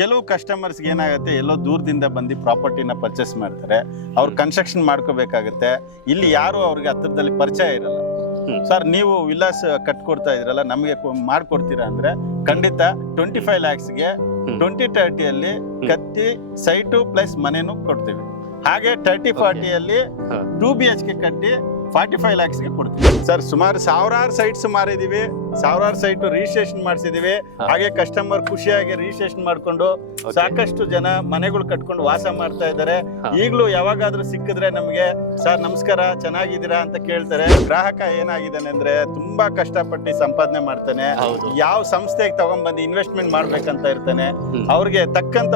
ಕೆಲವು ಕಸ್ಟಮರ್ಸ್ ಏನಾಗುತ್ತೆ, ಎಲ್ಲೋ ದೂರದಿಂದ ಬಂದು ಪ್ರಾಪರ್ಟಿನ ಪರ್ಚೇಸ್ ಮಾಡ್ತಾರೆ, ಅವ್ರು ಕನ್ಸ್ಟ್ರಕ್ಷನ್ ಮಾಡ್ಕೋಬೇಕಾಗತ್ತೆ. ಇಲ್ಲಿ ಯಾರು ಅವ್ರಿಗೆ ಹತ್ರದಲ್ಲಿ ಪರಿಚಯ ಇರಲ್ಲ. ಸರ್ ನೀವು ವಿಲಾಸ್ ಕಟ್ಕೊಡ್ತಾ ಇದ್ರಲ್ಲ, ನಮಗೆ ಮಾಡ್ಕೊಡ್ತೀರಾ ಅಂದ್ರೆ ಖಂಡಿತ 25 lakhsಗೆ 2030 ಕತ್ತಿ ಸೈಟು ಪ್ಲಸ್ ಮನೆನೂ ಕೊಡ್ತೀವಿ. ಹಾಗೆ 30-40 2 BHK ಕಟ್ಟಿ 45 lakhsಗೆ ಕೊಡ್ತೀವಿ. ಸರ್ ಸುಮಾರು ಸಾವಿರಾರು ಸೈಟ್ಸ್ ಮಾರಿದೀವಿ, ಸಾವಿರಾರು ಸೈಟ್ ರಿಜಿಸ್ಟ್ರೇಷನ್ ಮಾಡಿಸಿದೀವಿ. ಹಾಗೆ ಕಸ್ಟಮರ್ ಖುಷಿಯಾಗಿ ರಿಜಿಸ್ಟ್ರೇಷನ್ ಮಾಡ್ಕೊಂಡು ಸಾಕಷ್ಟು ಜನ ಮನೆಗಳು ಕಟ್ಕೊಂಡು ವಾಸ ಮಾಡ್ತಾ ಇದ್ದಾರೆ. ಈಗಲೂ ಯಾವಾಗಾದ್ರೂ ಸಿಕ್ಕಿದ್ರೆ ನಮಗೆ ಸರ್ ನಮಸ್ಕಾರ ಚೆನ್ನಾಗಿದ್ದೀರಾ ಅಂತ ಕೇಳ್ತಾರೆ. ಗ್ರಾಹಕ ಏನಾಗಿದ್ದಾನೆ ಅಂದ್ರೆ ತುಂಬಾ ಕಷ್ಟಪಟ್ಟು ಸಂಪಾದನೆ ಮಾಡ್ತಾನೆ. ಯಾವ ಸಂಸ್ಥೆಗೆ ತಗೊಂಡ್ಬಂದು ಇನ್ವೆಸ್ಟ್ಮೆಂಟ್ ಮಾಡ್ಬೇಕಂತ ಇರ್ತಾನೆ. ಅವ್ರಿಗೆ ತಕ್ಕಂತ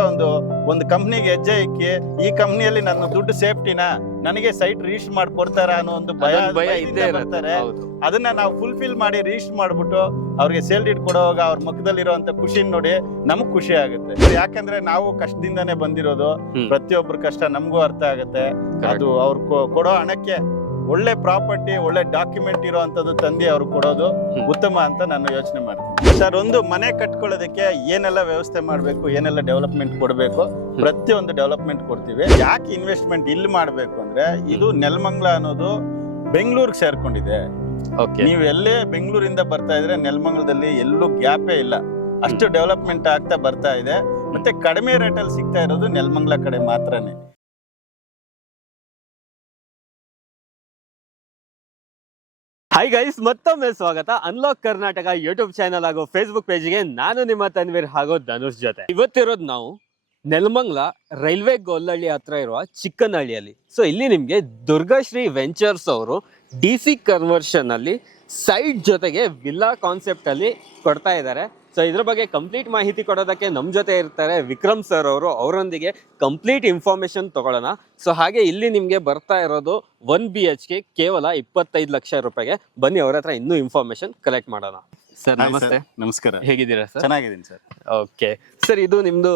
ಒಂದು ಕಂಪ್ನಿಗೆ ಹೆಜ್ಜೆ ಇಕ್ಕಿ ಈ ಕಂಪ್ನಿಯಲ್ಲಿ ನನ್ನ ದುಡ್ಡು ಸೇಫ್ಟಿನ, ನನಗೆ ಸೈಟ್ ರಿಜಿಸ್ಟರ್ ಮಾಡಿ ಕೊಡ್ತಾರ ಅನ್ನೋ ಒಂದು ಭಯ ಇದ್ದೇ ಇರ್ತಾರೆ. ಅದನ್ನ ನಾವು ಫುಲ್ಫಿಲ್ ಮಾಡಿ ರಿಜಿಸ್ಟರ್ ಮಾಡ್ಬಿಟ್ಟು ಅವ್ರಿಗೆ ಸೇಲ್ ಡೀಡ್ ಕೊಡುವಾಗ ಅವ್ರ ಮುಖದಲ್ಲಿರುವಂತ ಖುಷಿ ನೋಡಿ ನಮಗ್ ಖುಷಿ ಆಗುತ್ತೆ. ಯಾಕಂದ್ರೆ ನಾವು ಕಷ್ಟದಿಂದಾನೇ ಬಂದಿರೋದು, ಪ್ರತಿಯೊಬ್ಬರ ಕಷ್ಟ ನಮಗೂ ಅರ್ಥ ಆಗುತ್ತೆ. ಅದು ಅವ್ರು ಕೊಡೋ ಹಣಕ್ಕೆ ಒಳ್ಳೆ ಪ್ರಾಪರ್ಟಿ, ಒಳ್ಳೆ ಡಾಕ್ಯುಮೆಂಟ್ ಇರುವಂತದ್ದು ತಂದಿ ಅವ್ರು ಕೊಡೋದು ಉತ್ತಮ ಅಂತ ನಾನು ಯೋಚನೆ ಮಾಡ್ತೀನಿ. ಸರ್ ಒಂದು ಮನೆ ಕಟ್ಕೊಳ್ಳೋದಕ್ಕೆ ಏನೆಲ್ಲ ವ್ಯವಸ್ಥೆ ಮಾಡಬೇಕು, ಏನೆಲ್ಲ ಡೆವಲಪ್ಮೆಂಟ್ ಕೊಡಬೇಕು, ಪ್ರತಿಯೊಂದು ಡೆವಲಪ್ಮೆಂಟ್ ಕೊಡ್ತೀವಿ. ಯಾಕೆ ಇನ್ವೆಸ್ಟ್ಮೆಂಟ್ ಇಲ್ಲಿ ಮಾಡಬೇಕು ಅಂದ್ರೆ, ಇದು ನೆಲಮಂಗಲ ಅನ್ನೋದು ಬೆಂಗಳೂರಿಗೆ ಸೇರ್ಕೊಂಡಿದೆ. ನೀವು ಎಲ್ಲೇ ಬೆಂಗಳೂರಿಂದ ಬರ್ತಾ ಇದ್ರೆ ನೆಲಮಂಗಲದಲ್ಲಿ ಎಲ್ಲೂ ಗ್ಯಾಪೇ ಇಲ್ಲ, ಅಷ್ಟು ಡೆವಲಪ್ಮೆಂಟ್ ಆಗ್ತಾ ಬರ್ತಾ ಇದೆ. ಮತ್ತೆ ಕಡಿಮೆ ರೇಟಲ್ಲಿ ಸಿಗ್ತಾ ಇರೋದು ನೆಲಮಂಗಲ ಕಡೆ ಮಾತ್ರನೇ. ಹಾಯ್ ಗೈಸ್, ಮತ್ತೊಮ್ಮೆ ಸ್ವಾಗತ ಅನ್ಲಾಕ್ ಕರ್ನಾಟಕ ಯೂಟ್ಯೂಬ್ ಚಾನಲ್ ಹಾಗೂ ಫೇಸ್ಬುಕ್ ಪೇಜ್ಗೆ. ನಾನು ನಿಮ್ಮ ತನ್ವೀರ್ ಹಾಗೂ ಧನುಷ್ ಜೊತೆ ಇವತ್ತಿರೋದು ನಾವು ನೆಲಮಂಗಲ ರೈಲ್ವೆ ಗೊಲ್ಲಹಳ್ಳಿ ಹತ್ರ ಇರುವ ಚಿಕ್ಕನಹಳ್ಳಿಯಲ್ಲಿ. ಸೊ ಇಲ್ಲಿ ನಿಮಗೆ ದುರ್ಗಾಶ್ರೀ ವೆಂಚರ್ಸ್ ಅವರು DC ಕನ್ವರ್ಷನ್ ಅಲ್ಲಿ ಸೈಟ್ ಜೊತೆಗೆ ವಿಲ್ಲಾ ಕಾನ್ಸೆಪ್ಟ್ ಅಲ್ಲಿ ಕೊಡ್ತಾ ಇದ್ದಾರೆ. ಸೊ ಇದ್ರ ಬಗ್ಗೆ ಕಂಪ್ಲೀಟ್ ಮಾಹಿತಿ ಕೊಡೋದಕ್ಕೆ ನಮ್ಮ ಜೊತೆ ಇರ್ತಾರೆ ವಿಕ್ರಮ್ ಸರ್ ಅವರು. ಅವರೊಂದಿಗೆ ಕಂಪ್ಲೀಟ್ ಇನ್ಫಾರ್ಮೇಶನ್ ತಗೊಳ್ಳೋಣ. ಸೊ ಹಾಗೆ ಇಲ್ಲಿ ನಿಮಗೆ ಬರ್ತಾ ಇರೋದು 1 BHK ಕೇವಲ 25 ಲಕ್ಷ ರೂಪಾಯಿಗೆ. ಬನ್ನಿ ಅವ್ರ ಹತ್ರ ಇನ್ನೂ ಇನ್ಫಾರ್ಮೇಶನ್ ಕಲೆಕ್ಟ್ ಮಾಡೋಣ. ಸರ್ ನಮಸ್ತೆ. ನಮಸ್ಕಾರ, ಹೇಗಿದ್ದೀರಾ ಸರ್? ಚೆನ್ನಾಗಿದ್ದೀನಿ ಸರ್. ಓಕೆ ಸರ್, ಇದು ನಿಮ್ದು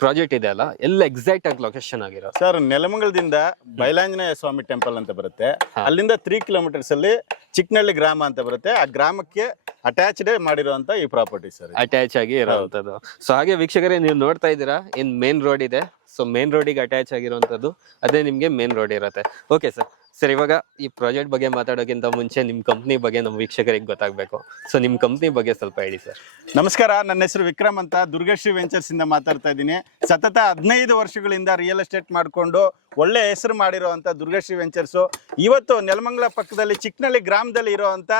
ಪ್ರಾಜೆಕ್ಟ್ ಇದೆ ಅಲ್ಲ, ಎಲ್ಲ ಎಕ್ಸಾಕ್ಟ್ ಆಗಿ ಲೊಕೇಶನ್ ಆಗಿರೋ? ಸರ್ ನೆಲಮಂಗಲದಿಂದ ಬೈಲಾಂಜನೇಯ ಸ್ವಾಮಿ ಟೆಂಪಲ್ ಅಂತ ಬರುತ್ತೆ, ಅಲ್ಲಿಂದ 3 kilometers ಅಲ್ಲಿ ಚಿಕ್ಕನಹಳ್ಳಿ ಗ್ರಾಮ ಅಂತ ಬರುತ್ತೆ. ಆ ಗ್ರಾಮಕ್ಕೆ ಅಟ್ಯಾಚ್ಡ್ ಮಾಡಿರುವಂತ ಈ ಪ್ರಾಪರ್ಟಿ ಸರ್, ಅಟ್ಯಾಚ್ ಆಗಿ ಇರುವಂತದ್ದು. ಸೊ ಹಾಗೆ ವೀಕ್ಷಕರೇ, ನೀವು ನೋಡ್ತಾ ಇದ್ದೀರಾ ಏನ್ ಮೇನ್ ರೋಡ್ ಇದೆ. ಸೊ ಮೇನ್ ರೋಡಿಗೆ ಅಟ್ಯಾಚ್ ಆಗಿರುವಂತದ್ದು ಅದೇ ನಿಮ್ಗೆ ಮೇನ್ ರೋಡ್ ಇರುತ್ತೆ. ಓಕೆ ಸರ್, ಇವಾಗ ಈ ಪ್ರಾಜೆಕ್ಟ್ ಬಗ್ಗೆ ಮಾತಾಡೋಕ್ಕಿಂತ ಮುಂಚೆ ನಿಮ್ ಕಂಪ್ನಿ ಬಗ್ಗೆ ನಮ್ಮ ವೀಕ್ಷಕರಿಗೆ ಗೊತ್ತಾಗಬೇಕು. ಸೊ ನಿಮ್ ಕಂಪ್ನಿ ಬಗ್ಗೆ ಸ್ವಲ್ಪ ಹೇಳಿ ಸರ್. ನಮಸ್ಕಾರ, ನನ್ನ ಹೆಸರು ವಿಕ್ರಮ್ ಅಂತ, ದುರ್ಗಾಶ್ರೀ ವೆಂಚರ್ಸ್ ಇಂದ ಮಾತಾಡ್ತಾ ಇದ್ದೀನಿ. ಸತತ 15 ವರ್ಷಗಳಿಂದ ರಿಯಲ್ ಎಸ್ಟೇಟ್ ಮಾಡಿಕೊಂಡು ಒಳ್ಳೆ ಹೆಸರು ಮಾಡಿರುವಂತ ದುರ್ಗಾಶ್ರೀ ವೆಂಚರ್ಸ್ ಇವತ್ತು ನೆಲಮಂಗಲ ಪಕ್ಕದಲ್ಲಿ ಚಿಕ್ಕನಹಳ್ಳಿ ಗ್ರಾಮದಲ್ಲಿ ಇರುವಂತ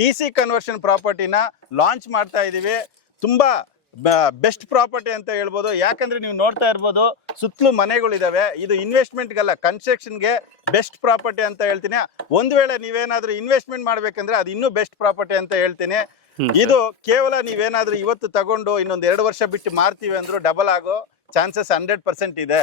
DC ಕನ್ವರ್ಷನ್ ಪ್ರಾಪರ್ಟಿನ ಲಾಂಚ್ ಮಾಡ್ತಾ ಇದೀವಿ. ತುಂಬಾ ಬೆಸ್ಟ್ ಪ್ರಾಪರ್ಟಿ ಅಂತ ಹೇಳ್ಬೋದು. ಯಾಕಂದ್ರೆ ನೀವು ನೋಡ್ತಾ ಇರ್ಬೋದು, ಸುತ್ತಲೂ ಮನೆಗಳಿದಾವೆ. ಇದು ಇನ್ವೆಸ್ಟ್ಮೆಂಟ್ಗಲ್ಲ, ಕನ್ಸ್ಟ್ರಕ್ಷನ್ಗೆ ಬೆಸ್ಟ್ ಪ್ರಾಪರ್ಟಿ ಅಂತ ಹೇಳ್ತೀನಿ. ಒಂದ್ ವೇಳೆ ನೀವೇನಾದ್ರೂ ಇನ್ವೆಸ್ಟ್ಮೆಂಟ್ ಮಾಡ್ಬೇಕಂದ್ರೆ ಅದು ಇನ್ನೂ ಬೆಸ್ಟ್ ಪ್ರಾಪರ್ಟಿ ಅಂತ ಹೇಳ್ತೀನಿ. ಇದು ಕೇವಲ ನೀವೇನಾದ್ರೂ ಇವತ್ತು ತಗೊಂಡು ಇನ್ನೊಂದು 2 ವರ್ಷ ಬಿಟ್ಟು ಮಾರ್ತೀವಿ ಅಂದ್ರೂ ಡಬಲ್ ಆಗೋ ಚಾನ್ಸಸ್ 100% ಇದೆ.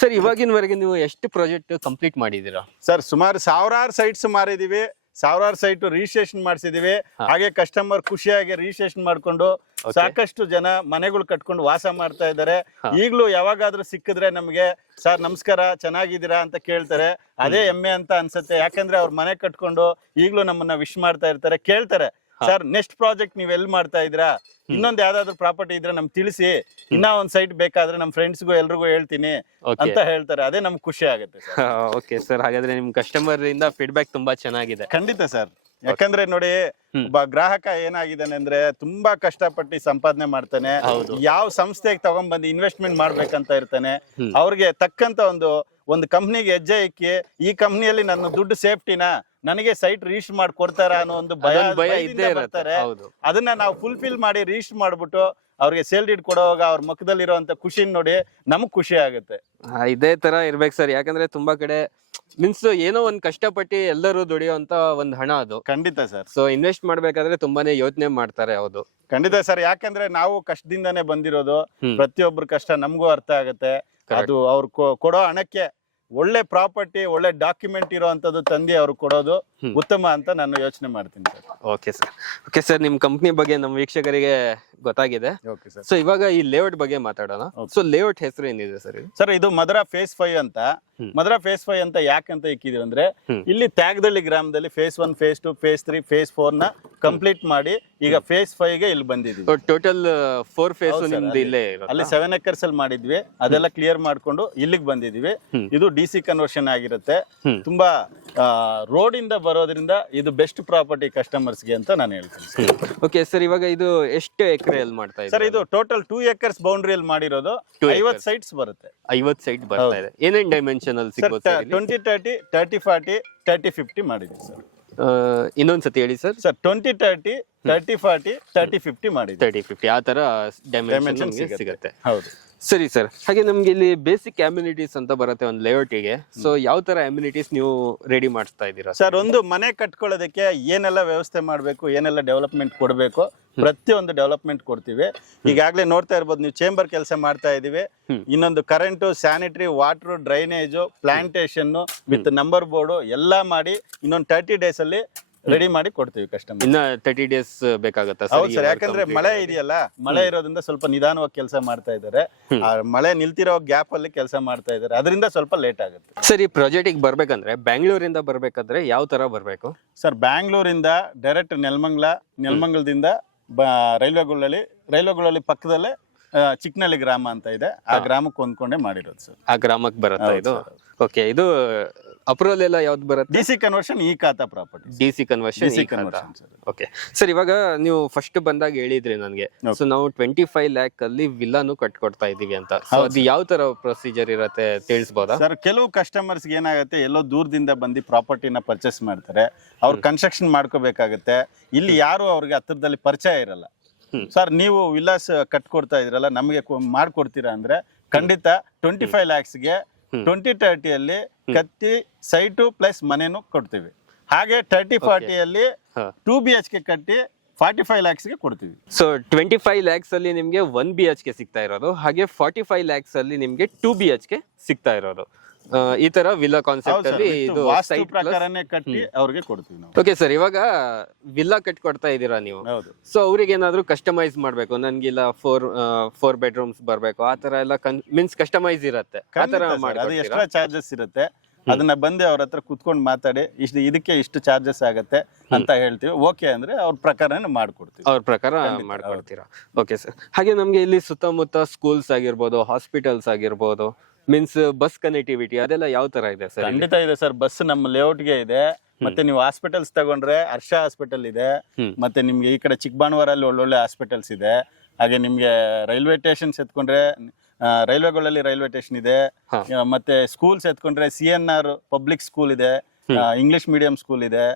ಸರ್ ಇವಾಗಿನವರೆಗೆ ನೀವು ಎಷ್ಟು ಪ್ರಾಜೆಕ್ಟ್ ಕಂಪ್ಲೀಟ್ ಮಾಡಿದೀರಾ? ಸರ್ ಸುಮಾರು ಸಾವಿರಾರು ಸೈಟ್ಸ್ ಮಾರಿದೀವಿ, ಸಾವಿರಾರು ಸೈಟ್ ರಿಜಿಸ್ಟ್ರೇಷನ್ ಮಾಡಿಸಿದೀವಿ. ಹಾಗೆ ಕಸ್ಟಮರ್ ಖುಷಿಯಾಗಿ ರಿಜಿಸ್ಟ್ರೇಷನ್ ಮಾಡ್ಕೊಂಡು ಸಾಕಷ್ಟು ಜನ ಮನೆಗಳು ಕಟ್ಕೊಂಡು ವಾಸ ಮಾಡ್ತಾ ಇದ್ದಾರೆ. ಈಗಲೂ ಯಾವಾಗಾದ್ರೂ ಸಿಕ್ಕಿದ್ರೆ ನಮಗೆ ಸರ್ ನಮಸ್ಕಾರ ಚೆನ್ನಾಗಿದ್ದೀರಾ ಅಂತ ಕೇಳ್ತಾರೆ. ಅದೇ ಹೆಮ್ಮೆ ಅಂತ ಅನ್ಸುತ್ತೆ. ಯಾಕಂದ್ರೆ ಅವ್ರ ಮನೆ ಕಟ್ಕೊಂಡು ಈಗಲೂ ನಮ್ಮನ್ನ ವಿಶ್ ಮಾಡ್ತಾ ಇರ್ತಾರೆ, ಕೇಳ್ತಾರೆ ಸರ್ ನೆಕ್ಸ್ಟ್ ಪ್ರಾಜೆಕ್ಟ್ ನೀವ್ ಎಲ್ಲಿ ಮಾಡ್ತಾ ಇದ್ರಾ, ಇನ್ನೊಂದು ಯಾವ್ದಾದ್ರು ಪ್ರಾಪರ್ಟಿ ಇದ್ರೆ ನಮ್ಗೆ ತಿಳಿಸಿ, ಇನ್ನ ಒಂದ್ ಸೈಟ್ ಬೇಕಾದ್ರೆ ನಮ್ ಫ್ರೆಂಡ್ಸ್ಗೂ ಎಲ್ರಿಗೂ ಹೇಳ್ತೀನಿ ಅಂತ ಹೇಳ್ತಾರೆ. ಅದೇ ನಮ್ಗೆ ಖುಷಿ ಆಗುತ್ತೆ. ಓಕೆ ಸರ್, ಹಾಗಾದ್ರೆ ನಿಮ್ ಕಸ್ಟಮರ್ ಇಂದ ಫೀಡ್ಬ್ಯಾಕ್ ತುಂಬಾ ಚೆನ್ನಾಗಿದೆ. ಖಂಡಿತ ಸರ್, ಯಾಕಂದ್ರೆ ನೋಡಿ ಒಬ್ಬ ಗ್ರಾಹಕ ಏನಾಗಿದ್ದಾನೆ ಅಂದ್ರೆ ತುಂಬಾ ಕಷ್ಟಪಟ್ಟು ಸಂಪಾದನೆ ಮಾಡ್ತಾನೆ. ಯಾವ ಸಂಸ್ಥೆಗೆ ತಗೊಂಡ್ಬಂದು ಇನ್ವೆಸ್ಟ್ಮೆಂಟ್ ಮಾಡ್ಬೇಕಂತ ಇರ್ತಾನೆ. ಅವ್ರಿಗೆ ತಕ್ಕಂತ ಒಂದು ಕಂಪ್ನಿಗೆ ಹೆಜ್ಜೆ ಇಕ್ಕಿ ಈ ಕಂಪ್ನಿಯಲ್ಲಿ ನನ್ನ ದುಡ್ಡು ಸೇಫ್ಟಿನ, ನನಗೆ ಸೈಟ್ ರಿಜಿಸ್ಟರ್ ಮಾಡಿ ಕೊಡ್ತಾರ ಅನ್ನೋ ಒಂದು ಭಯ ಇದ್ದೇ ಇರ್ತಾರೆ. ಅದನ್ನ ನಾವು ಫುಲ್ಫಿಲ್ ಮಾಡಿ ರಿಜಿಸ್ಟರ್ ಮಾಡ್ಬಿಟ್ಟು ಅವ್ರಿಗೆ ಸೇಲ್ ಡೀಡ್ ಕೊಡುವಾಗ ಅವ್ರ ಮುಖದಲ್ಲಿರುವಂತ ಖುಷಿ ನೋಡಿ ನಮಗ್ ಖುಷಿ ಆಗುತ್ತೆ. ಇದೇ ತರ ಇರ್ಬೇಕು ಸರ್. ಯಾಕಂದ್ರೆ ತುಂಬಾ ಕಡೆ ಮೀನ್ಸ್ ಏನೋ ಒಂದ್ ಕಷ್ಟಪಟ್ಟು ಎಲ್ಲರೂ ದುಡಿಯುವಂತ ಒಂದ್ ಹಣ ಅದು. ಖಂಡಿತ ಸರ್. ಸೊ ಇನ್ವೆಸ್ಟ್ ಮಾಡ್ಬೇಕಾದ್ರೆ ತುಂಬಾನೇ ಯೋಚನೆ ಮಾಡ್ತಾರೆ. ಹೌದು ಖಂಡಿತ ಸರ್, ಯಾಕಂದ್ರೆ ನಾವು ಕಷ್ಟದಿಂದಾನೇ ಬಂದಿರೋದು, ಪ್ರತಿಯೊಬ್ಬರ ಕಷ್ಟ ನಮಗೂ ಅರ್ಥ ಆಗುತ್ತೆ. ಅದು ಅವ್ರು ಕೊಡೋ ಹಣಕ್ಕೆ ಒಳ್ಳೆ ಪ್ರಾಪರ್ಟಿ, ಒಳ್ಳೆ ಡಾಕ್ಯುಮೆಂಟ್ ಇರುವಂತದ್ದು ತಂದಿ ಅವ್ರು ಕೊಡೋದು ಉತ್ತಮ ಅಂತ ನಾನು ಯೋಚನೆ ಮಾಡ್ತೀನಿ ಸರ್. ಓಕೆ ಸರ್, ನಿಮ್ ಕಂಪ್ನಿ ಬಗ್ಗೆ ನಮ್ಮ ವೀಕ್ಷಕರಿಗೆ ಗೊತ್ತಾಗಿದೆ. Okay sir. ಸೊ ಇವಾಗ ಈ ಲೇಔಟ್ ಬಗ್ಗೆ ಮಾತಾಡೋಣ. ಸೊ ಲೇಔಟ್ ಹೆಸರು ಏನಿದೆ ಸರ್ ಇದು? ಸರ್ ಇದು ಮಧುರಾ ಫೇಸ್ 5 ಅಂತ. ಮಧುರಾ ಫೇಸ್ 5 ಅಂತ ಯಾಕಂತ ಇಕ್ಕಿದೀವಿ ಅಂದ್ರೆ ಇಲ್ಲಿ ತ್ಯಾಗದಳ್ಳಿ ಗ್ರಾಮದಲ್ಲಿ ಫೇಸ್ 1, ಫೇಸ್ 2, ಫೇಸ್ 3, ಫೇಸ್ 4 ನ ಕಂಪ್ಲೀಟ್ ಮಾಡಿ ಈಗ ಫೇಸ್ 5 ಗೆ ಇಲ್ಲಿ ಬಂದಿದ್ದೀವಿ. ಟೋಟಲ್ 4 ಫೇಸ್ ನಿಮ್ದು ಇಲ್ಲೇ ಇರೋದು. ಅಲ್ಲಿ 7 ಎಕರ್ಸ್ ಅಲ್ಲಿ ಮಾಡಿದ್ವಿ, ಅದೆಲ್ಲ ಕ್ಲಿಯರ್ ಮಾಡ್ಕೊಂಡು ಇಲ್ಲಿಗೆ ಬಂದಿದೀವಿ. ಇದು DC ಕನ್ವರ್ಷನ್ ಆಗಿರುತ್ತೆ. ತುಂಬಾ ರೋಡ್ ಇಂದ ಬರೋದ್ರಿಂದ ಇದು ಬೆಸ್ಟ್ ಪ್ರಾಪರ್ಟಿ ಕಸ್ಟಮರ್ಸ್ ಗೆ ಅಂತ ನಾನು ಹೇಳ್ತೀನಿ. ಓಕೆ ಸರ್, ಇವಾಗ ಇದು ಎಷ್ಟು ಎಕರೆಯಲ್ಲಿ ಮಾಡ್ತಾ ಇದ್ದೀರಾ? ಸರ್ ಇದು ಟೋಟಲ್ 2 ಎಕರ್ಸ್ ಬೌಂಡ್ರಿಯಲ್ಲಿ ಮಾಡಿರೋದು. 50 ಸೈಟ್ಸ್ ಬರುತ್ತೆ. 50 ಸೈಟ್ ಬರ್ತಾ ಇದೆ. ಏನೇನ್ ಡೈಮೆನ್ಷನ್ ಅಲ್ಲಿ ಸಿಗುತ್ತೆ ಸರ್? 20, 30, 30, 40, 30, 50 ಮಾಡಿದ್ದೀವಿ ಸರ್. ಇನ್ನೊಂದ್ಸತಿ ಹೇಳಿ ಸರ್. 20, 30, 30, 40, 30, 50 ಮಾಡಿದ್ದೀವಿ. 30, 50 ಆ ತರ ಡೈಮೆನ್ಷನ್ ಸಿಗುತ್ತೆ. ಹೌದು ಸರಿ ಸರ್. ಹಾಗೆ ನಮ್ಗೆ ಇಲ್ಲಿ ಬೇಸಿಕ್ ಅಮ್ಯುನಿಟೀಸ್ ಅಂತ ಬರುತ್ತೆ ಒಂದು ಲೇಔಟಿಗೆ. ಸೊ ಯಾವ ತರ ಅಮ್ಯುನಿಟೀಸ್ ನೀವು ರೆಡಿ ಮಾಡಿಸ್ತಾ ಇದ್ದೀರಾ ಸರ್? ಒಂದು ಮನೆ ಕಟ್ಕೊಳ್ಳೋದಕ್ಕೆ ಏನೆಲ್ಲ ವ್ಯವಸ್ಥೆ ಮಾಡಬೇಕು, ಏನೆಲ್ಲ ಡೆವಲಪ್ಮೆಂಟ್ ಕೊಡಬೇಕು, ಪ್ರತಿಯೊಂದು ಡೆವಲಪ್ಮೆಂಟ್ ಕೊಡ್ತೀವಿ. ಈಗಾಗಲೇ ನೋಡ್ತಾ ಇರ್ಬೋದು ನೀವು, ಚೇಂಬರ್ ಕೆಲಸ ಮಾಡ್ತಾ ಇದೀವಿ. ಇನ್ನೊಂದು current, sanitary, water, drainage, plantation with number board ಎಲ್ಲ ಮಾಡಿ ಇನ್ನೊಂದು 30 days ಅಲ್ಲಿ ರೆಡಿ ಮಾಡಿ ಕೊಡ್ತೀವಿ ಕಸ್ಟಮರ್. ಇನ್ನ 30 days ಬೇಕಾಗುತ್ತಾ? ಹೌದು ಸರ್, ಯಾಕಂದ್ರೆ ಮಳೆ ಇದೆಯಲ್ಲ, ಮಳೆ ಇರೋದ್ರಿಂದ ಸ್ವಲ್ಪ ನಿಧಾನವಾಗಿ ಕೆಲಸ ಮಾಡ್ತಾ ಇದ್ದಾರೆ. ಆ ಮಳೆ ನಿಲ್ತಿರೋ ಗ್ಯಾಪ್ ಅಲ್ಲಿ ಕೆಲಸ ಮಾಡ್ತಾ ಇದ್ದಾರೆ, ಅದರಿಂದ ಸ್ವಲ್ಪ ಲೇಟ್ ಆಗುತ್ತೆ. ಸರ್, ಈ ಪ್ರಾಜೆಕ್ಟ್ ಬರ್ಬೇಕಂದ್ರೆ ಬ್ಯಾಂಗ್ಳೂರಿಂದ ಬರ್ಬೇಕಾದ್ರೆ ಯಾವ ತರ ಬರ್ಬೇಕು ಸರ್? ಬ್ಯಾಂಗ್ಳೂರಿಂದ ಡೈರೆಕ್ಟ್ ನೆಲಮಂಗಲದಿಂದ ರೈಲ್ವೆಗಳಲ್ಲಿ ಪಕ್ಕದಲ್ಲೇ ಚಿಕ್ಕನಹಳ್ಳಿ ಗ್ರಾಮ ಅಂತ ಇದೆ, ಆ ಗ್ರಾಮಕ್ಕೆ ಹೊಂದ್ಕೊಂಡೇ ಮಾಡಿರೋದು ಸರ್. ಆ ಗ್ರಾಮಕ್ಕೆ ಬರುತ್ತಾ ಇದು? ಓಕೆ, ಇದು ಅಪ್ರೂವಲ್ ಎಲ್ಲ ಯಾವ್ದು ಬರುತ್ತೆ? DC ಕನ್ವರ್ಷನ್ ಈ ಖಾತಾ property. DC conversion. Okay sir, ಇವಾಗ ನೀವು ಫಸ್ಟ್ ಬಂದಾಗ ಹೇಳಿದ್ರಿ ನನಗೆ, ಸೊ ನಾವು 25 lakh ಅಲ್ಲಿ ವಿಲ್ಲಾನು ಕಟ್ಕೊಡ್ತಾ ಇದೀವಿ ಅಂತ. ಸೊ ಅದು ಯಾವ ತರ ಪ್ರೊಸೀಜರ್ ಇರುತ್ತೆ ತಿಳಿಸಬಹುದಾ ಸರ್? ಕೆಲವು ಕಸ್ಟಮರ್ಸ್ ಏನಾಗುತ್ತೆ, ಎಲ್ಲೋ ದೂರದಿಂದ ಬಂದು ಪ್ರಾಪರ್ಟಿನ ಪರ್ಚೇಸ್ ಮಾಡ್ತಾರೆ, ಅವ್ರು ಕನ್ಸ್ಟ್ರಕ್ಷನ್ ಮಾಡ್ಕೋಬೇಕಾಗತ್ತೆ. ಇಲ್ಲಿ ಯಾರು ಅವ್ರಿಗೆ ಹತ್ತಿರದಲ್ಲಿ ಪರಿಚಯ ಇರಲ್ಲ. ಸರ್ ನೀವು ವಿಲ್ಲಾಸ್ ಕಟ್ಕೊಡ್ತಾ ಇದ್ರಲ್ಲ, ನಮಗೆ ಮಾಡ್ಕೊಡ್ತೀರಾ ಅಂದ್ರೆ ಖಂಡಿತ 25 lakhsಗೆ 20, 30 ಅಲ್ಲಿ ಕತ್ತಿ ಸೈಟು ಪ್ಲಸ್ ಮನೆನೂ ಕೊಡ್ತೀವಿ. ಹಾಗೆ 30, 40 ಅಲ್ಲಿ 2 BHK ಕಟ್ಟಿ 45 lakhsಗೆ ಕೊಡ್ತೀವಿ. ಸೊ 25 lakhs ಅಲ್ಲಿ ನಿಮ್ಗೆ 1 BHK ಸಿಗ್ತಾ ಇರೋದು, ಹಾಗೆ 45 lakhs ಅಲ್ಲಿ ನಿಮ್ಗೆ 2 BHK ಸಿಗ್ತಾ ಇರೋದು. ಈ ತರ ವಿಲ್ಲಾ ಕಾನ್ಸೆಪ್ಟ್ ಅಲ್ಲಿ ಇದು ವಾಸ್ತು ಪ್ರಕಾರನೇ ಕಟ್ಟಿ ಅವ್ರಿಗೆ ಕೊಡ್ತೀವಿ ನಾವು. ಓಕೆ ಸರ್, ಇವಾಗ ವಿಲ್ಲಾ ಕಟ್ಕೊಡ್ತಾ ಇದೀರಾ ನೀವು. ಹೌದು. ಸೊ ಅವ್ರಿಗೆ ಏನಾದ್ರು ಕಸ್ಟಮೈಸ್ ಮಾಡ್ಬೇಕು, ನನ್ಗಿಲ್ಲ 4 bedrooms ಬರ್ಬೇಕು, ಆ ತರ ಎಲ್ಲ ಮೀನ್ಸ್ ಕಸ್ಟಮೈಸ್ ಇರತ್ತೆ, ಆ ತರ ಅದು ಎಕ್ಸ್ಟ್ರಾ ಚಾರ್ಜಸ್ ಇರುತ್ತೆ. ಅದನ್ನ ಬಂದು ಅವ್ರ ಹತ್ರ ಕುತ್ಕೊಂಡು ಮಾತಾಡಿ ಇದಕ್ಕೆ ಇಷ್ಟು ಚಾರ್ಜಸ್ ಆಗತ್ತೆ ಅಂತ ಹೇಳ್ತೀವಿ. ಓಕೆ ಅಂದ್ರೆ ಅವ್ರ ಪ್ರಕಾರನೇ ಮಾಡ್ಕೊಡ್ತೀವಿ. ಅವ್ರ ಪ್ರಕಾರ ಮಾಡ್ಕೊಡ್ತೀರಾ? Okay sir. ಹಾಗೆ ನಮ್ಗೆ ಇಲ್ಲಿ ಸುತ್ತಮುತ್ತ ಸ್ಕೂಲ್ಸ್ ಆಗಿರ್ಬೋದು, ಹಾಸ್ಪಿಟಲ್ಸ್ ಆಗಿರ್ಬೋದು, ಮೀನ್ಸ್ ಬಸ್ ಕನೆಕ್ಟಿವಿಟಿ ಅದೆಲ್ಲ ಯಾವ ತರ ಇದೆ ಸರ್? ಖಂಡಿತ ಇದೆ ಸರ್. ಬಸ್ ನಮ್ಮ ಲೇಔಟ್ಗೆ ಇದೆ. ಮತ್ತೆ ನೀವು ಹಾಸ್ಪಿಟಲ್ಸ್ ತಗೊಂಡ್ರೆ ಹರ್ಷ ಹಾಸ್ಪಿಟಲ್ ಇದೆ, ಮತ್ತೆ ನಿಮ್ಗೆ ಈ ಕಡೆ ಚಿಕ್ಕಬಾಣವರಲ್ಲಿ ಒಳ್ಳೊಳ್ಳೆ ಹಾಸ್ಪಿಟಲ್ಸ್ ಇದೆ. ಹಾಗೆ ನಿಮ್ಗೆ ರೈಲ್ವೆ ಸ್ಟೇಷನ್ಸ್ ಎತ್ಕೊಂಡ್ರೆ ರೈಲ್ವೆಗಳಲ್ಲಿ ರೈಲ್ವೆ ಸ್ಟೇಷನ್ ಇದೆ. ಮತ್ತೆ ಸ್ಕೂಲ್ಸ್ ಎತ್ಕೊಂಡ್ರೆ CNR ಪಬ್ಲಿಕ್ ಸ್ಕೂಲ್ ಇದೆ, ಇಂಗ್ಲಿಷ್ ಮೀಡಿಯಂ ಸ್ಕೂಲ್ ಇದೆ.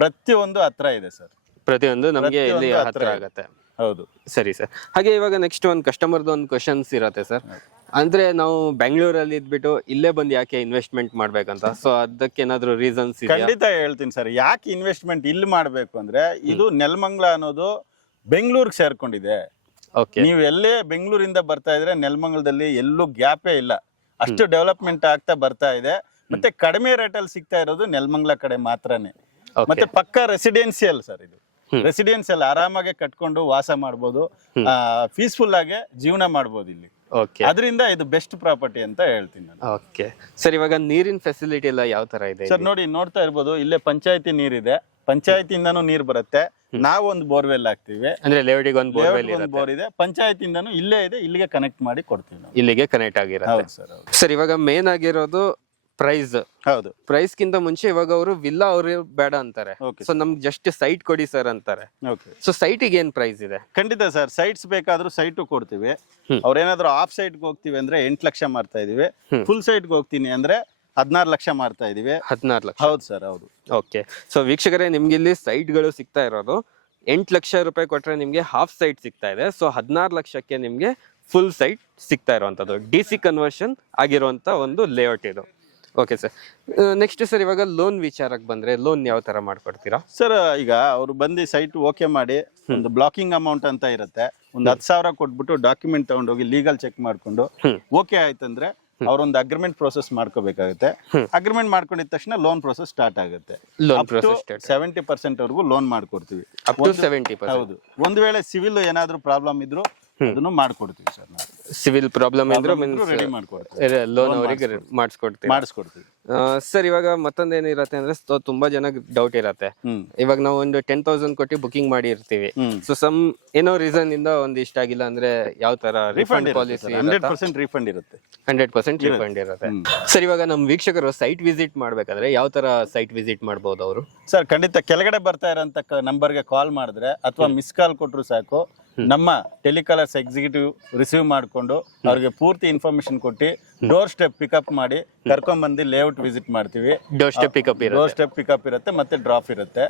ಪ್ರತಿಯೊಂದು ಹತ್ರ ಇದೆ ಸರ್. ಪ್ರತಿಯೊಂದು ನಮ್ಗೆ ಇಲ್ಲಿ ಹತ್ರ ಆಗತ್ತೆ. ಹೌದು. ಸರಿ ಸರ್. ಹಾಗೆ ಇವಾಗ ನೆಕ್ಸ್ಟ್ ಒಂದು ಕಸ್ಟಮರ್ದು ಒಂದು ಕ್ವಶನ್ಸ್ ಇರತ್ತೆ ಸರ್. ಅಂದ್ರೆ ನಾವು ಬೆಂಗಳೂರಲ್ಲಿ ಇದ್ಬಿಟ್ಟು ಇಲ್ಲೇ ಬಂದು ಯಾಕೆ ಇನ್ವೆಸ್ಟ್ಮೆಂಟ್ ಮಾಡ್ಬೇಕಂತ, ಸೊ ಅದಕ್ಕೆ ಏನಾದ್ರು ರೀಸನ್ಸ್ ಇದೆಯಾ? ಖಂಡಿತ ಹೇಳ್ತೀನಿ ಸರ್. ಯಾಕೆ ಇನ್ವೆಸ್ಟ್ಮೆಂಟ್ ಇಲ್ಲಿ ಮಾಡ್ಬೇಕು ಅಂದ್ರೆ, ಇದು ನೆಲಮಂಗಲ ಅನ್ನೋದು ಬೆಂಗಳೂರಿಗೆ ಸೇರ್ಕೊಂಡಿದೆ. ನೀವು ಎಲ್ಲೇ ಬೆಂಗಳೂರಿಂದ ಬರ್ತಾ ಇದ್ರೆ ನೆಲಮಂಗಲದಲ್ಲಿ ಎಲ್ಲೂ ಗ್ಯಾಪೇ ಇಲ್ಲ, ಅಷ್ಟು ಡೆವಲಪ್ಮೆಂಟ್ ಆಗ್ತಾ ಬರ್ತಾ ಇದೆ. ಮತ್ತೆ ಕಡಿಮೆ ರೇಟಲ್ಲಿ ಸಿಗ್ತಾ ಇರೋದು ನೆಲಮಂಗಲ ಕಡೆ ಮಾತ್ರನೇ. ಮತ್ತೆ ಪಕ್ಕ ರೆಸಿಡೆನ್ಸಿಯಲ್ ಸರ್, ಇದು ರೆಸಿಡೆನ್ಸಿಯಲ್ ಆರಾಮಾಗಿ ಕಟ್ಕೊಂಡು ವಾಸ ಮಾಡ್ಬೋದು, ಪೀಸ್ಫುಲ್ ಆಗಿ ಜೀವನ ಮಾಡ್ಬೋದು ಇಲ್ಲಿ. ಅದರಿಂದ ಇದು ಬೆಸ್ಟ್ ಪ್ರಾಪರ್ಟಿ ಅಂತ ಹೇಳ್ತೀನಿ ನಾನು. ಓಕೆ ಸರ್, ಇವಾಗ ನೀರಿನ ಫೆಸಿಲಿಟಿ ಎಲ್ಲ ಯಾವ ತರ ಇದೆ ಸರ್? ನೋಡಿ, ನೋಡ್ತಾ ಇರ್ಬೋದು, ಇಲ್ಲೇ ಪಂಚಾಯತಿ ನೀರಿದೆ, ಪಂಚಾಯತಿಯಿಂದಾನು ನೀರು ಬರುತ್ತೆ. ನಾವು ಒಂದು ಬೋರ್ವೆಲ್ ಹಾಕ್ತಿವಿ, ಅಂದ್ರೆ ಲೇಔಟಿಗೆ ಒಂದು ಬೋರ್ ಇದೆ, ಪಂಚಾಯತಿಯಿಂದಾನು ಇಲ್ಲೇ ಇದೆ, ಇಲ್ಲಿಗೆ ಕನೆಕ್ಟ್ ಮಾಡಿ ಕೊಡ್ತೀವಿ ನಾವು. ಇಲ್ಲಿಗೆ ಕನೆಕ್ಟ್ ಆಗಿರುತ್ತೆ ಸರ್. ಇವಾಗ ಮೇನ್ ಆಗಿರೋದು ಪ್ರೈಸ್. ಹೌದು. ಪ್ರೈಸ್ ಕಿಂತ ಮುಂಚೆ ಇವಾಗ ಅವರು ವಿಲ್ಲಾ ಅವ್ರು ಬೇಡ ಅಂತಾರೆ, ಸೊ ನಮ್ಗೆ ಜಸ್ಟ್ ಸೈಟ್ ಕೊಡಿ ಸರ್ ಅಂತಾರೆ. ಸೊ ಸೈಟಿಗೆ ಏನ್ ಪ್ರೈಸ್ ಇದೆ? ಖಂಡಿತ ಸರ್, ಸೈಟ್ಸ್ ಬೇಕಾದ್ರೂ ಸೈಟು ಕೊಡ್ತೀವಿ. ಅವ್ರೇನಾದ್ರು ಆಫ್ ಸೈಟ್ಗೆ ಹೋಗ್ತೀವಿ ಅಂದ್ರೆ 8 ಲಕ್ಷ ಮಾರ್ತಾ ಇದೀವಿ. ಫುಲ್ ಸೈಟ್ಗೆ ಹೋಗ್ತೀನಿ ಅಂದ್ರೆ 16 ಲಕ್ಷ ಮಾರ್ತಾ ಇದೀವಿ. 16 ಲಕ್ಷ? ಹೌದು ಸರ್, ಹೌದು. ಓಕೆ. ಸೊ ವೀಕ್ಷಕರೇ, ನಿಮ್ಗೆ ಇಲ್ಲಿ ಸೈಟ್ಗಳು ಸಿಗ್ತಾ ಇರೋದು 8 ಲಕ್ಷ ರೂಪಾಯಿ ಕೊಟ್ರೆ ನಿಮ್ಗೆ ಹಾಫ್ ಸೈಟ್ ಸಿಗ್ತಾ ಇದೆ. ಸೊ 16 ಲಕ್ಷಕ್ಕೆ ನಿಮ್ಗೆ ಫುಲ್ ಸೈಟ್ ಸಿಗ್ತಾ ಇರುವಂತದ್ದು, DC ಕನ್ವರ್ಷನ್ ಆಗಿರುವಂತ ಒಂದು ಲೇಔಟ್ ಇದು. Okay sir. ನೆಕ್ಸ್ಟ್ ಸರ್, ಇವಾಗ ಲೋನ್ ವಿಚಾರಕ್ಕೆ ಬಂದ್ರೆ ಲೋನ್ ಯಾವ ತರ ಮಾಡ್ಕೊಡ್ತೀರಾ ಸರ್? ಈಗ ಅವ್ರು ಬಂದು ಸೈಟ್ ಓಕೆ ಮಾಡಿ, ಒಂದು ಬ್ಲಾಕಿಂಗ್ ಅಮೌಂಟ್ ಅಂತ ಇರುತ್ತೆ, ಒಂದು 10,000 ಕೊಟ್ಬಿಟ್ಟು ಡಾಕ್ಯುಮೆಂಟ್ ತಗೊಂಡೋಗಿ ಲೀಗಲ್ ಚೆಕ್ ಮಾಡ್ಕೊಂಡು ಓಕೆ ಆಯ್ತಂದ್ರೆ ಅವ್ರೊಂದು ಅಗ್ರಿಮೆಂಟ್ ಪ್ರೋಸೆಸ್ ಮಾಡ್ಕೋಬೇಕಾಗುತ್ತೆ. ಅಗ್ರಿಮೆಂಟ್ ಮಾಡ್ಕೊಂಡಿದ ತಕ್ಷಣ ಲೋನ್ ಪ್ರೋಸೆಸ್ ಸ್ಟಾರ್ಟ್ ಆಗುತ್ತೆ. ಲೋನ್ ಪ್ರೋಸೆಸ್ 70% ವರೆಗೂ ಲೋನ್ ಮಾಡ್ಕೊಡ್ತೀವಿ. Up to 70%. ಹೌದು. ಒಂದು ವೇಳೆ ಸಿವಿಲ್ ಏನಾದ್ರೂ ಪ್ರಾಬ್ಲಮ್ ಇದ್ರು ಅದನ್ನು ಮಾಡ್ಕೊಡ್ತೀವಿ ಸರ್. ನಾವು ಸಿವಿಲ್ ಪ್ರಾಬ್ಲಮ್ ಇದ್ರು ರೆಡಿ ಮಾಡ್ಕೊಡ್ತೀವಿ, ಲೋನ್ ಅವರಿಗೆ ಮಾಡಿಸ್ಕೊಡ್ತೀವಿ. ಸರ್ ಇವಾಗ ಮತ್ತೊಂದೇನಿರತ್ತೆ ಅಂದ್ರೆ ತುಂಬಾ ಜನ ಡೌಟ್ ಇರತ್ತೆ. ಇವಾಗ ನಾವು ಒಂದು 10,000 ಕೊಟ್ಟು ಬುಕಿಂಗ್ ಮಾಡಿರ್ತೀವಿ. ಸೊ ಸಮ್ ಏನೋ ರೀಸನ್ ಇಂದ ಒಂದ್ ಇಷ್ಟ ಆಗಿಲ್ಲ ಅಂದ್ರೆ ಯಾವ ತರ ರಿಫಂಡ್ ಪಾಲಿಸಿ? 100% ರಿಫಂಡ್ ಇರುತ್ತೆ. 100% ರಿಫಂಡ್ ಇರುತ್ತೆ. ಸರ್ ಇವಾಗ ನಮ್ ವೀಕ್ಷಕರು ಸೈಟ್ ವಿಸಿಟ್ ಮಾಡ್ಬೇಕಾದ್ರೆ ಯಾವ ತರ ಸೈಟ್ ವಿಸಿಟ್ ಮಾಡಬಹುದು ಅವರು? ಸರ್ ಖಂಡಿತ ಕೆಳಗಡೆ ಬರ್ತಾ ಇರೋಂತ ನಂಬರ್ಗೆ ಕಾಲ್ ಮಾಡಿದ್ರೆ ಅಥವಾ ಮಿಸ್ ಕಾಲ್ ಕೊಟ್ರು ಸಾಕು, ನಮ್ಮ ಟೆಲಿಕಾಲರ್ಸ್ ಎಕ್ಸಿಕ್ಯೂಟಿವ್ ರಿಸೀವ್ ಮಾಡ್ಕೊಂಡು ಅವ್ರಿಗೆ ಪೂರ್ತಿ ಇನ್ಫಾರ್ಮೇಶನ್ ಕೊಟ್ಟು ಡೋರ್ ಸ್ಟೆಪ್ ಪಿಕಪ್ ಮಾಡಿ ಕರ್ಕೊಂಡ್ ಬಂದು ಲೇಔಟ್ ವಿಸಿಟ್ ಮಾಡ್ತೀವಿ. ಡೋರ್ ಸ್ಟೆಪ್ ಪಿಕಪ್ ಇರುತ್ತೆ ಮತ್ತೆ ಡ್ರಾಪ್ ಇರುತ್ತೆ.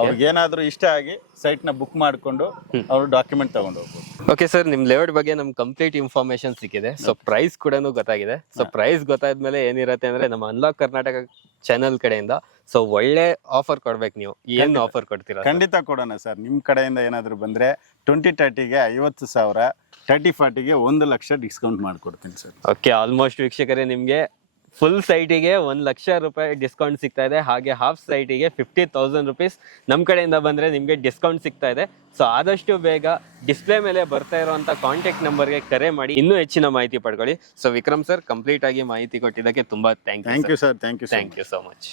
ಅವ್ರಿಗೆ ಏನಾದ್ರೂ ಇಷ್ಟ ಆಗಿ ಸೈಟ್ ನ ಬುಕ್ ಮಾಡ್ಕೊಂಡು ಅವ್ರು ಡಾಕ್ಯುಮೆಂಟ್ ತಗೊಂಡು ಹೋಗ್ಬೋದು. ಓಕೆ ಸರ್, ನಿಮ್ ಲೇಔಟ್ ಬಗ್ಗೆ ನಮ್ ಕಂಪ್ಲೀಟ್ ಇನ್ಫಾರ್ಮೇಶನ್ ಸಿಕ್ಕಿದೆ. ಸೊ ಪ್ರೈಸ್ ಕೂಡ ಗೊತ್ತಾಗಿದೆ. ಸೊ ಪ್ರೈಸ್ ಗೊತ್ತಾದ್ಮೇಲೆ ಏನಿರತ್ತೆ ಅಂದ್ರೆ ನಮ್ಮ ಅನ್ಲಾಕ್ ಕರ್ನಾಟಕ ಚಾನೆಲ್ ಕಡೆಯಿಂದ ಸೊ ಒಳ್ಳೆ ಆಫರ್ ಕೊಡ್ಬೇಕು. ನೀವು ಏನ್ ಆಫರ್ ಕೊಡ್ತೀರಾ? ಖಂಡಿತ ಕೊಡೋಣ ಸರ್. ನಿಮ್ ಕಡೆಯಿಂದ ಏನಾದ್ರು ಬಂದ್ರೆ 2030ಗೆ 50,000, 30-40ಗೆ 1 ಲಕ್ಷ ಡಿಸ್ಕೌಂಟ್ ಮಾಡ್ಕೊಡ್ತೀನಿ ಸರ್. ಓಕೆ, ಆಲ್ಮೋಸ್ಟ್ ವೀಕ್ಷಕರೇ ನಿಮ್ಗೆ ಫುಲ್ ಸೈಟಿಗೆ 1 ಲಕ್ಷ ರೂಪಾಯಿ ಡಿಸ್ಕೌಂಟ್ ಸಿಗ್ತಾ ಇದೆ. ಹಾಗೆ ಹಾಫ್ ಸೈಟಿಗೆ 50,000 ರುಪೀಸ್ ನಮ್ಮ ಕಡೆಯಿಂದ ಬಂದ್ರೆ ನಿಮ್ಗೆ ಡಿಸ್ಕೌಂಟ್ ಸಿಗ್ತಾ ಇದೆ. ಸೊ ಆದಷ್ಟು ಬೇಗ ಡಿಸ್ಪ್ಲೇ ಮೇಲೆ ಬರ್ತಾ ಇರುವಂತ ಕಾಂಟ್ಯಾಕ್ಟ್ ನಂಬರ್ಗೆ ಕರೆ ಮಾಡಿ ಇನ್ನೂ ಹೆಚ್ಚಿನ ಮಾಹಿತಿ ಪಡ್ಕೊಳ್ಳಿ. ಸೊ ವಿಕ್ರಮ್ ಸರ್, ಕಂಪ್ಲೀಟ್ ಆಗಿ ಮಾಹಿತಿ ಕೊಟ್ಟಿದ್ದಕ್ಕೆ ತುಂಬಾ thank you sir. Thank you so much.